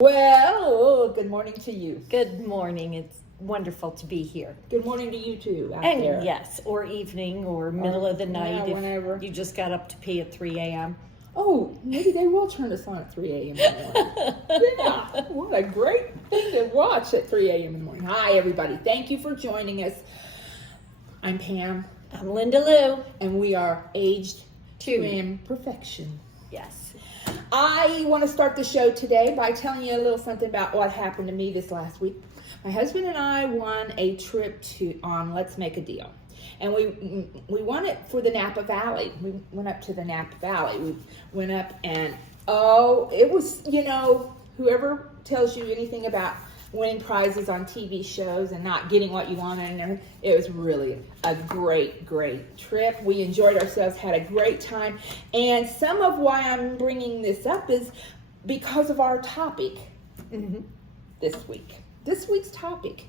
Well, good morning to you. Good morning. It's wonderful to be here. Good morning to you too out And there. yes, or evening or middle of the night Yeah, whenever. if you just got up to pee at 3 a.m. Oh, maybe they will turn us on at 3 a.m. in the morning. Yeah, what a great thing to watch at 3 a.m. in the morning. Hi, everybody. Thank you for joining us. I'm Pam. I'm Linda Lou. And we are aged to Two. imperfection. Yes. I want to start the show today by telling you a little something about what happened to me this last week. My husband and I won a trip on Let's Make a Deal. And we won it for the Napa Valley. We went up to the Napa Valley. We went up and, it was, whoever tells you anything about winning prizes on TV shows and not getting what you wanted, and everything, it was really a great, great trip. We enjoyed ourselves, had a great time. And some of why I'm bringing this up is because of our topic this week. This week's topic.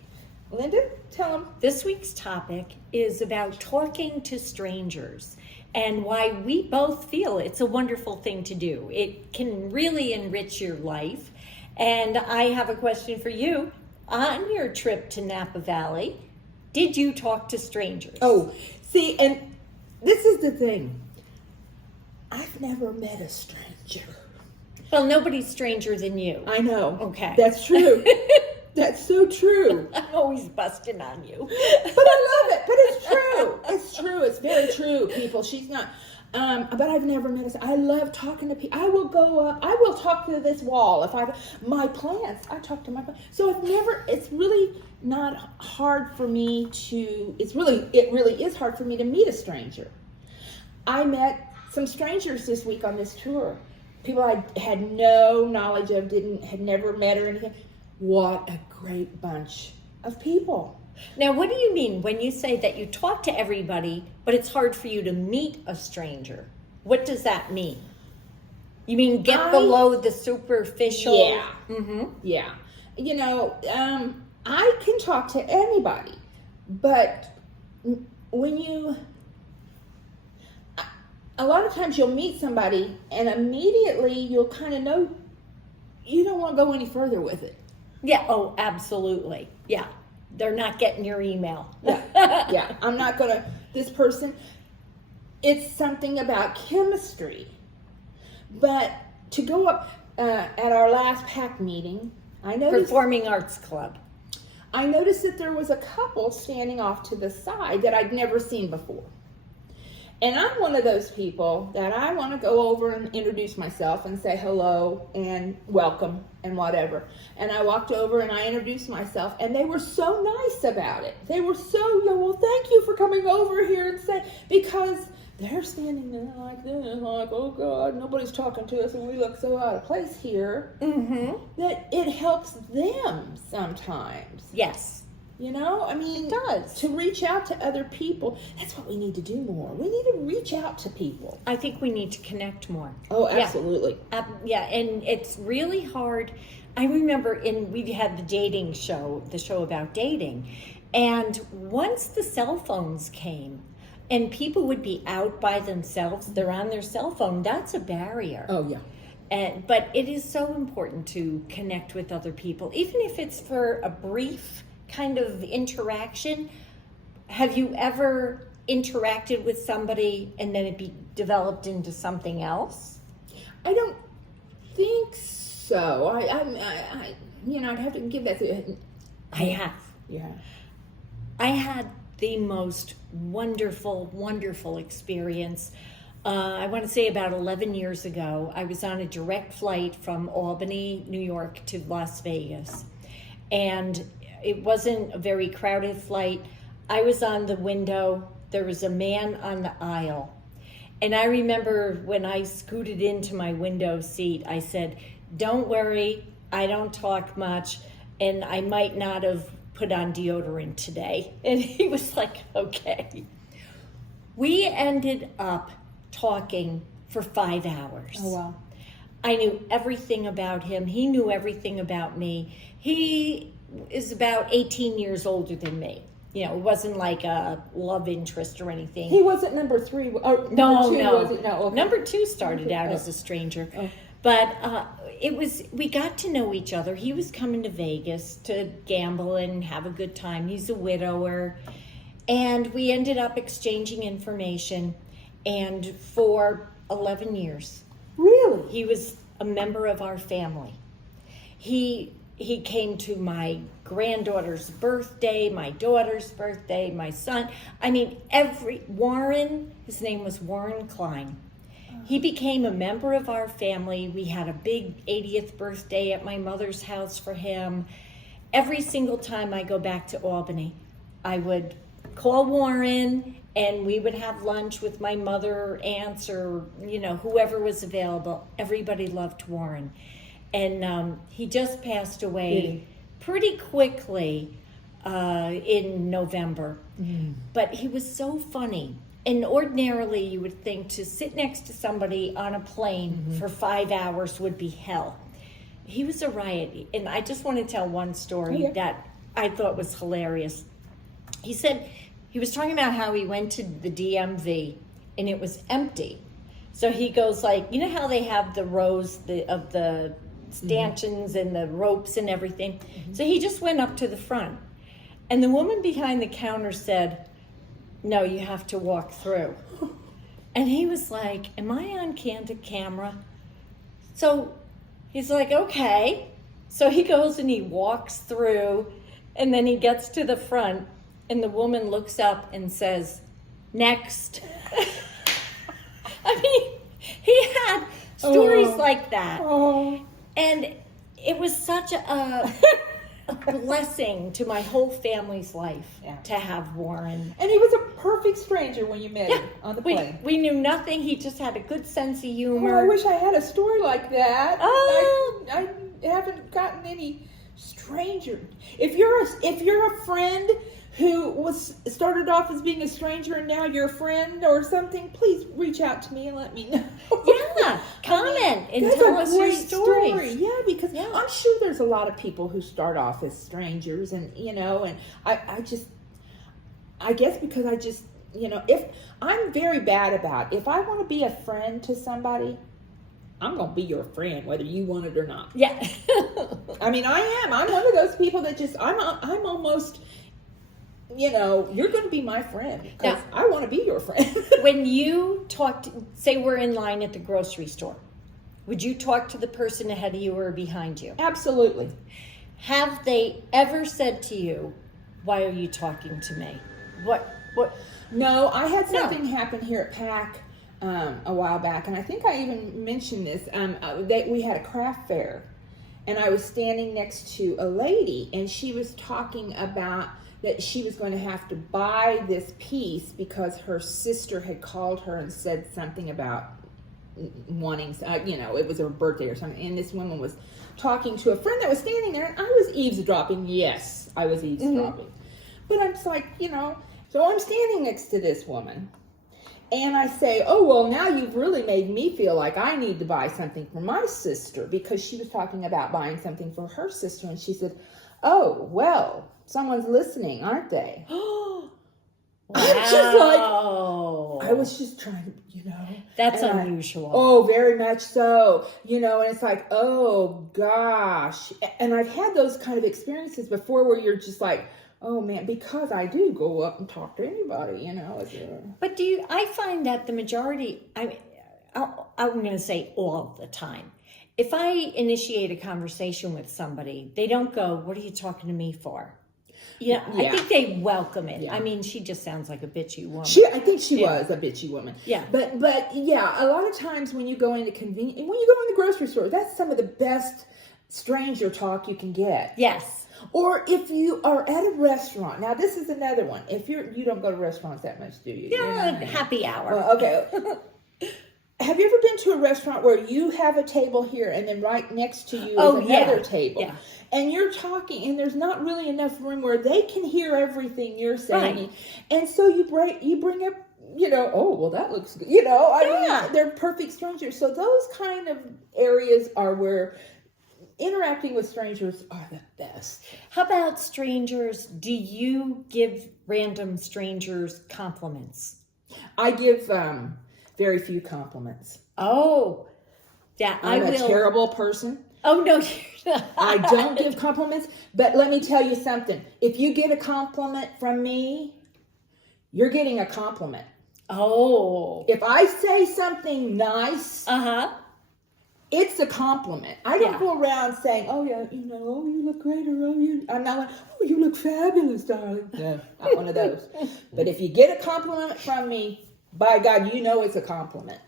Linda, tell them. This week's topic is about talking to strangers and why we both feel it's a wonderful thing to do. It can really enrich your life. And I have a question for you. On your trip to Napa Valley, did you talk to strangers? Oh, see, and this is the thing. I've never met a stranger. Well, nobody's stranger than you. I know. Okay. That's true. That's so true. I'm always busting on you. But I love it. But it's true. It's true. It's very true, people. She's not. But I've never met I love talking to people. I will go up. I will talk to this wall. My plants, I talk to my plants. So it's really not hard for me it really is hard for me to meet a stranger. I met some strangers this week on this tour. People I had no knowledge of, had never met or anything. What a great bunch of people. Now, what do you mean when you say that you talk to everybody, but it's hard for you to meet a stranger? What does that mean? You mean below the superficial? Yeah. Mm-hmm. Yeah. I can talk to anybody, but a lot of times you'll meet somebody and immediately you'll kind of know you don't want to go any further with it. Yeah. Oh, absolutely. Yeah. They're not getting your email. Yeah. I'm not going to, this person, it's something about chemistry. But to go up at our last PAC meeting, I noticed. Performing Arts Club. I noticed that there was a couple standing off to the side that I'd never seen before. And I'm one of those people that I want to go over and introduce myself and say hello and welcome and whatever. And I walked over and I introduced myself and they were so nice about it. They were so, well, thank you for coming over here and because they're standing there like this, like, oh God, nobody's talking to us and we look so out of place here. Mm-hmm. That it helps them sometimes. Yes. It does. To reach out to other people. That's what we need to do more. We need to reach out to people. I think we need to connect more. Oh, absolutely. Yeah, and it's really hard. I remember we had the show about dating. And once the cell phones came and people would be out by themselves, they're on their cell phone, that's a barrier. Oh, yeah. But it is so important to connect with other people, even if it's for a brief kind of interaction. Have you ever interacted with somebody and then it developed into something else? I don't think so. I'd have to give that to. I have. Yeah. I had the most wonderful, wonderful experience. I want to say about 11 years ago, I was on a direct flight from Albany, New York to Las Vegas. And it wasn't a very crowded flight. I was on the window. There was a man on the aisle. And I remember when I scooted into my window seat, I said, don't worry, I don't talk much, and I might not have put on deodorant today. And he was like, okay. We ended up talking for 5 hours. Oh, wow. I knew everything about him. He knew everything about me. He is about 18 years older than me. It wasn't like a love interest or anything. He wasn't number 3. Or No. Number 2, was it? No. Okay. Number 2 started out as a stranger. Oh. But we got to know each other. He was coming to Vegas to gamble and have a good time. He's a widower. And we ended up exchanging information. And for 11 years. Really? He was a member of our family. He came to my granddaughter's birthday, my daughter's birthday, my son. I mean, Warren, his name was Warren Klein. He became a member of our family. We had a big 80th birthday at my mother's house for him. Every single time I go back to Albany, I would call Warren and we would have lunch with my mother, aunts, or, whoever was available. Everybody loved Warren. And he just passed away pretty quickly in November. Mm. But he was so funny. And ordinarily, you would think to sit next to somebody on a plane for 5 hours would be hell. He was a riot. And I just want to tell one story that I thought was hilarious. He said he was talking about how he went to the DMV and it was empty. So he goes like, you know how they have the rows of the stanchions and the ropes and everything? So he just went up to the front. And the woman behind the counter said, no, you have to walk through. And he was like, am I on candid camera? So he's like, okay. So he goes and he walks through and then he gets to the front and the woman looks up and says, next. I mean, he had stories like that. Oh. And it was such a blessing to my whole family's life to have Warren. And he was a perfect stranger when you met him on the plane. We knew nothing. He just had a good sense of humor. Oh, I wish I had a story like that. Oh. I haven't gotten any stranger. If you're a friend who started off as being a stranger and now you're a friend or something, please reach out to me and let me know. Yeah, comment and tell us your stories. Yeah, because I'm sure there's a lot of people who start off as strangers, and and I guess because if I'm very bad about if I want to be a friend to somebody, I'm going to be your friend, whether you want it or not. Yeah. I mean, I am. I'm one of those people that I'm almost, you're going to be my friend because I want to be your friend. When you say we're in line at the grocery store, would you talk to the person ahead of you or behind you? Absolutely. Have they ever said to you, why are you talking to me? What? No, I had something happen here at PAC a while back, and I think I even mentioned this. We had a craft fair, and I was standing next to a lady, and she was talking about that she was going to have to buy this piece because her sister had called her and said something about wanting, it was her birthday or something, and this woman was talking to a friend that was standing there, and I was eavesdropping. Yes, I was eavesdropping. But I'm just like, so I'm standing next to this woman, and I say, oh, well, now you've really made me feel like I need to buy something for my sister, because she was talking about buying something for her sister, and she said, oh, well, someone's listening, aren't they? Wow. I was just trying to, That's unusual. Oh, very much so. And it's like, oh, gosh. And I've had those kind of experiences before where you're just like, oh, man, because I do go up and talk to anybody, But I find that the majority, I'm going to say all the time, if I initiate a conversation with somebody, they don't go, what are you talking to me for? I think they welcome it. Yeah. I mean, she just sounds like a bitchy woman. I think she was a bitchy woman. Yeah. But a lot of times when you go into when you go in the grocery store, that's some of the best stranger talk you can get. Yes. Or if you are at a restaurant. Now, this is another one. If you don't go to restaurants that much, do you? Yeah, happy hour. Okay. Have you ever been to a restaurant where you have a table here and then right next to you is another table? Yeah. And you're talking and there's not really enough room where they can hear everything you're saying. Right. And so you bring up, oh, well, that looks good. I mean, they're perfect strangers. So those kind of areas are where interacting with strangers are the best. How about strangers? Do you give random strangers compliments? I give very few compliments. Oh, Yeah, I'm a terrible person. Oh, no, you're not. I don't give compliments, but let me tell you something. If you get a compliment from me, you're getting a compliment. Oh. If I say something nice, Uh-huh. it's a compliment. I don't go around saying, oh, yeah, oh, you look great, or I'm not like, oh, you look fabulous, darling. No, not one of those. But if you get a compliment from me, by God, it's a compliment.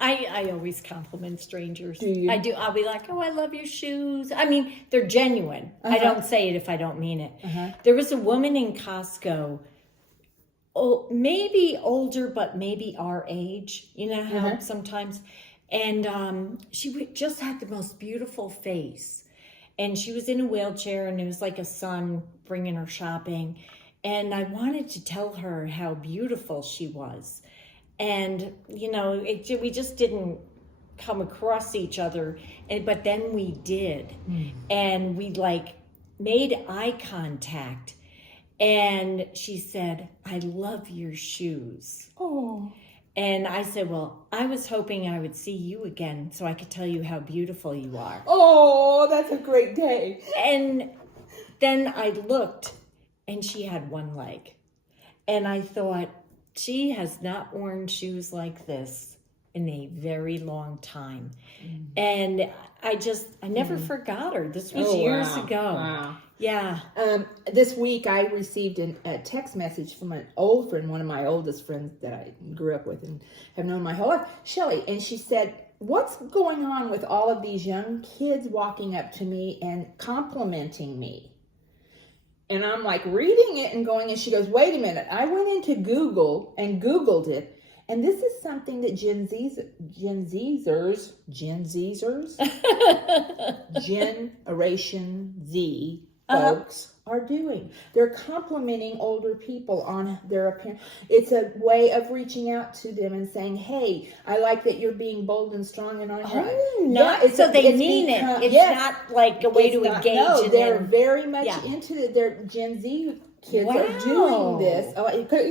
I always compliment strangers. Do you? I do. I'll be like, oh, I love your shoes. I mean, they're genuine. I don't say it if I don't mean it. There was a woman in Costco, maybe older, but maybe our age. You know how sometimes. And she just had the most beautiful face. And she was in a wheelchair, and it was like a son bringing her shopping. And I wanted to tell her how beautiful she was. And, we just didn't come across each other. But then we did. And we made eye contact. And she said, I love your shoes. Oh. And I said, well, I was hoping I would see you again so I could tell you how beautiful you are. Oh, that's a great day. And then I looked, and she had one leg. And I thought, she has not worn shoes like this in a very long time. And I never forgot her. This was years ago. Wow. Yeah. This week I received a text message from an old friend, one of my oldest friends that I grew up with and have known my whole life, Shelly. And she said, what's going on with all of these young kids walking up to me and complimenting me? And I'm reading it and going, and she goes, wait a minute. I went into Google and Googled it. And this is something that Generation Z folks are doing. They're complimenting older people on their appearance. It's a way of reaching out to them and saying, hey, I like that you're being bold and strong and on your own. So they mean it. It's not like a way to engage. No, they're very much into it. They're Gen Z kids are doing this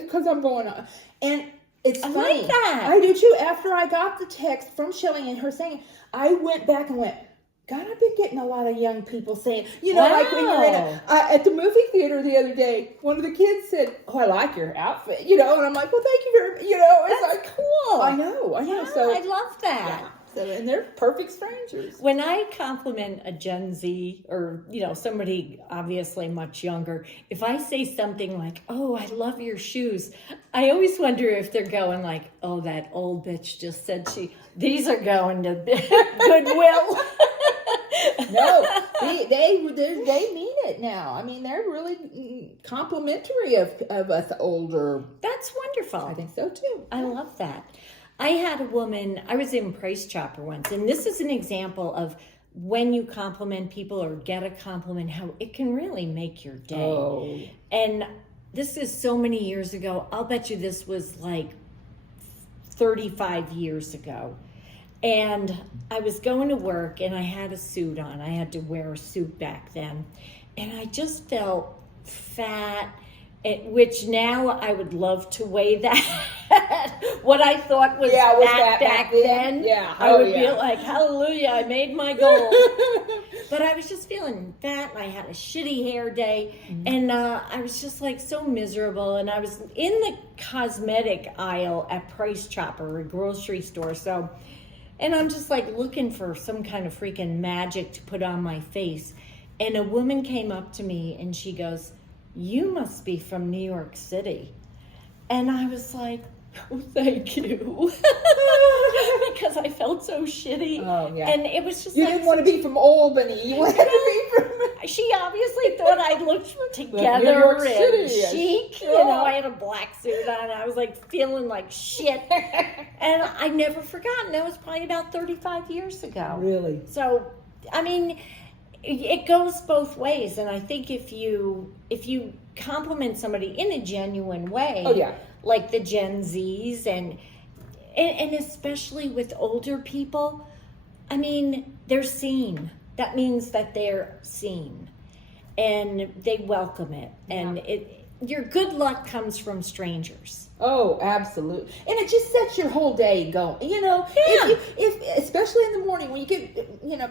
because I'm going on. And it's funny. I like that. I do too. After I got the text from Shelly and her saying, I went back and went, God, I've been getting a lot of young people saying, like when you're at the movie theater the other day, one of the kids said, oh, I like your outfit, and I'm like, well, thank you very much, That's cool. I know. Yeah, so I love that. Yeah. So, and they're perfect strangers. When I compliment a Gen Z or, somebody obviously much younger, if I say something like, oh, I love your shoes, I always wonder if they're going like, oh, that old bitch just said these are going to Goodwill. No, they mean it now. I mean, they're really complimentary of us older. That's wonderful. I think so too. I love that. I had a woman, I was in Price Chopper once, and this is an example of when you compliment people or get a compliment, how it can really make your day. Oh. And this is so many years ago. I'll bet you this was 35 years ago. And I was going to work, and I had a suit on. I had to wear a suit back then. And I just felt fat, which now I would love to weigh that. What I thought was fat back then. Yeah. I would feel like, hallelujah, I made my goal. But I was just feeling fat, and I had a shitty hair day. And I was just so miserable. And I was in the cosmetic aisle at Price Chopper, a grocery store. And I'm just looking for some kind of freaking magic to put on my face. And a woman came up to me and she goes, you must be from New York City. And I was like, oh, thank you. Because I felt so shitty. Oh, yeah. And it was just you didn't want to be from Albany. You wanted to be from... She obviously thought I looked together and chic. Yeah. I had a black suit on. I was feeling like shit. And I never forgotten. That was probably about 35 years ago. Really? So, I mean, it goes both ways. And I think if you compliment somebody in a genuine way, like the Gen Zs and especially with older people, I mean, they're seen. That means that they're seen, and they welcome it, and your good luck comes from strangers. Oh, absolutely. And it just sets your whole day going. Yeah. If especially in the morning, when you get,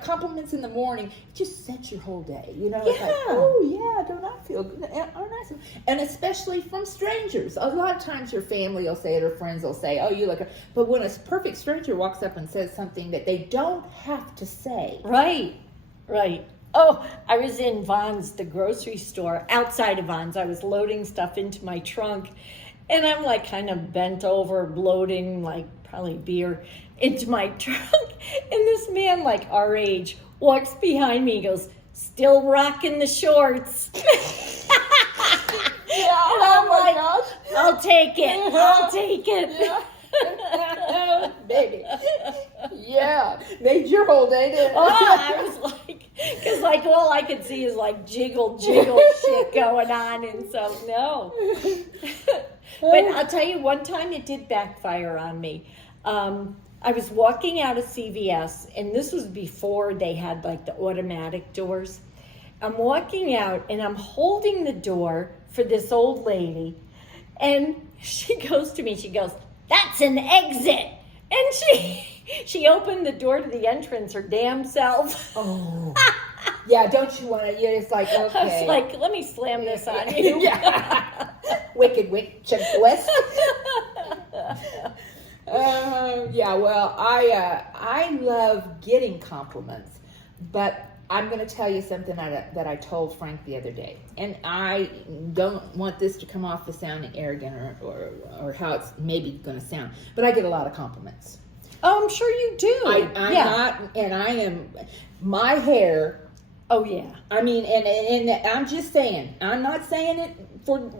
compliments in the morning, it just sets your whole day. It's like, oh, yeah, don't I feel good? Aren't I? And especially from strangers. A lot of times your family will say it or friends will say, oh, you look. But when a perfect stranger walks up and says something that they don't have to say. Right. Oh, I was in Vons, the grocery store, outside of Vons. I was loading stuff into my trunk, and I'm like kind of bent over, loading like probably beer into my trunk. And this man, like our age, walks behind me, goes, "Still rocking the shorts." Yeah, and I'm like, gosh. I'll take it. Yeah. Baby. Yeah. Made your whole day, didn't it? Oh, I was like, because like all I could see is like jiggle shit going on, and so no. But I'll tell you, one time it did backfire on me. I was walking out of CVS, and this was before they had like the automatic doors. I'm walking out, and I'm holding the door for this old lady, and she goes to me, she goes, "That's an exit." And she opened the door to the entrance her damn self. Oh. Yeah, don't you want to? Yeah, it's like, okay. I was like, let me slam this on you. Yeah. Wicked west. Yeah, well, I love getting compliments, but I'm going to tell you something that I told Frank the other day, and I don't want this to come off as sounding arrogant or how it's maybe going to sound, but I get a lot of compliments. Oh, I'm sure you do. I am, my hair. Oh yeah. I mean, and I'm just saying, I'm not saying it for,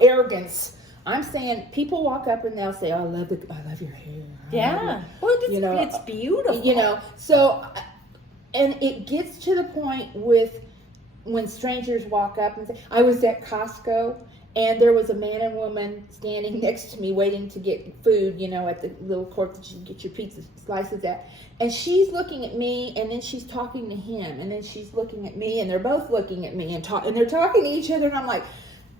arrogance. I'm saying people walk up and they'll say, "Oh, I love your hair." Yeah. Well, it's beautiful. So, and it gets to the point with when strangers walk up and say, I was at Costco and there was a man and woman standing next to me waiting to get food, at the little court that you get your pizza slices at. And she's looking at me, and then she's talking to him, and then she's looking at me, and they're both looking at me and they're talking to each other, and I'm like,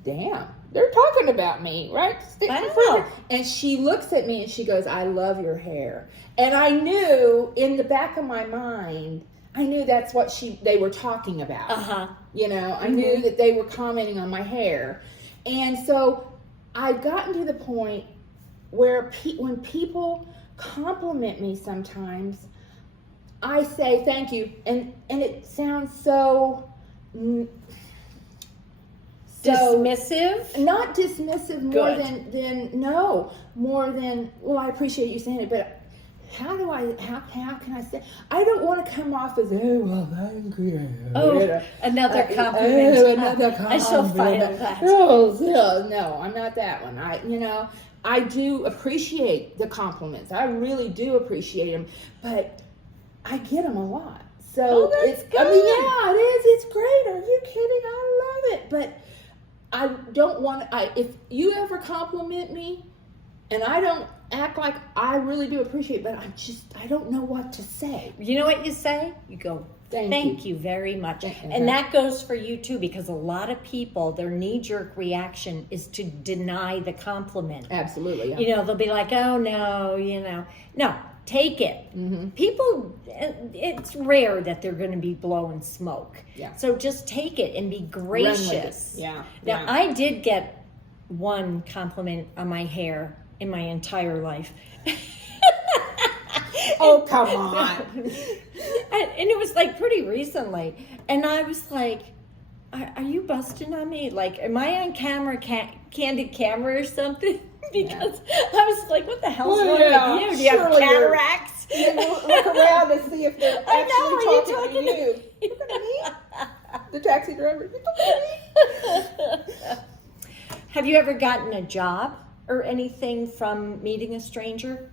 damn, they're talking about me, right? Wow. And she looks at me and she goes, "I love your hair." And I knew in the back of my mind, I knew that's what they were talking about. Uh-huh. I knew that they were commenting on my hair. And so I've gotten to the point where when people compliment me sometimes, I say thank you. And it sounds so dismissive? Not dismissive, more than, well, I appreciate you saying it, but how can I say? I don't want to come off as, oh, well, thank you. Oh, another compliment. I shall find that. Oh, no, I'm not that one. I do appreciate the compliments. I really do appreciate them, but I get them a lot. So that's good. I mean, yeah, it is. It's great. Are you kidding? I love it. But I don't want if you ever compliment me and I don't act like I really do appreciate it, but I don't know what to say. You know what you say? You go, thank you very much. And that goes for you too, because a lot of people, their knee-jerk reaction is to deny the compliment. Absolutely. Yeah. They'll be like, oh no, no, take it. Mm-hmm. People, it's rare that they're going to be blowing smoke. Yeah. So just take it and be gracious. Yeah. Now, I did get one compliment on my hair in my entire life. Oh, come on. And it was like pretty recently. And I was like, are you busting on me? Like, am I on camera, candid camera or something? Because I was like, what the hell's wrong with you? Do you have cataracts? Look around and see if they're actually talking to you. Look at me. The taxi driver. Look at me. Have you ever gotten a job or anything from meeting a stranger?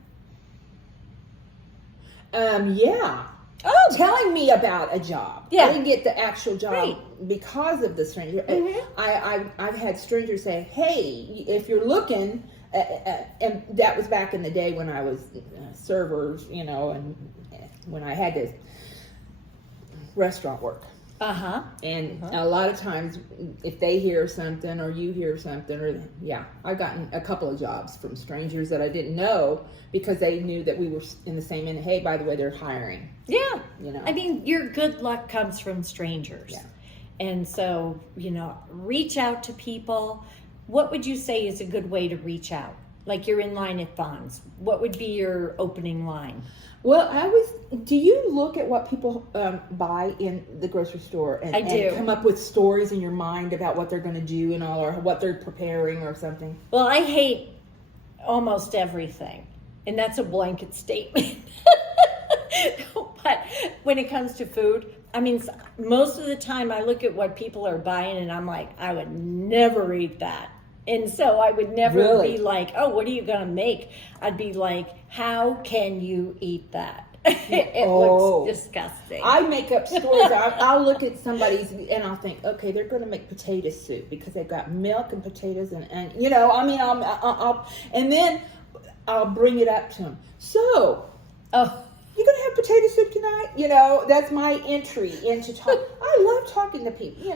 Yeah. Oh, telling me about a job. Yeah. I didn't get the actual job because of the stranger. Mm-hmm. I've had strangers say, "Hey, if you're looking," and that was back in the day when I was servers, and when I had this restaurant work. And a lot of times, if they hear something or you hear something, or I've gotten a couple of jobs from strangers that I didn't know because they knew that we were in the same. And hey, by the way, they're hiring. Yeah, you know. I mean, your good luck comes from strangers. Yeah. And so, reach out to people. What would you say is a good way to reach out? Like you're in line at Vons. What would be your opening line? Well, do you look at what people buy in the grocery store and come up with stories in your mind about what they're going to do and all, or what they're preparing or something? Well, I hate almost everything, and that's a blanket statement. But when it comes to food, I mean, most of the time I look at what people are buying and I'm like, I would never eat that. And so I would never be like, oh, what are you going to make? I'd be like, how can you eat that? It looks disgusting. I make up stories. I'll look at somebody's and I'll think, okay, they're going to make potato soup because they've got milk and potatoes and I'll and then I'll bring it up to them. So, you're going to have potato soup tonight? That's my entry into talk. I love talking to people,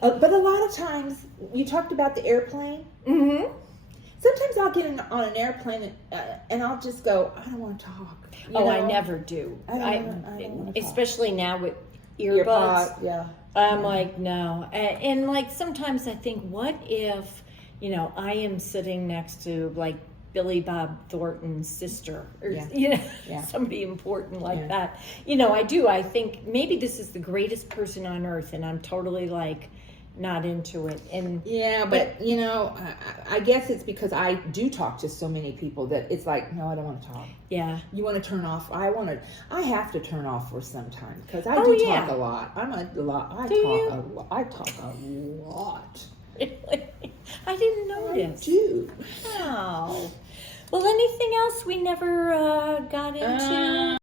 but a lot of times, you talked about the airplane. Mm-hmm. Sometimes I'll get on an airplane and I'll just go, I don't want to talk. I never do. I don't want to talk. Especially now with earbuds. Yeah. I'm like, no. And like sometimes I think, what if, I am sitting next to like Billy Bob Thornton's sister or somebody important like that. I think maybe this is the greatest person on earth and I'm totally like not into it. And but I guess it's because I do talk to so many people that it's like, no, I don't want to talk. Yeah. You want to turn off? I have to turn off for some time because I do talk a lot. I talk a lot. Really? I didn't notice. I do. Oh. Well, anything else we never got into?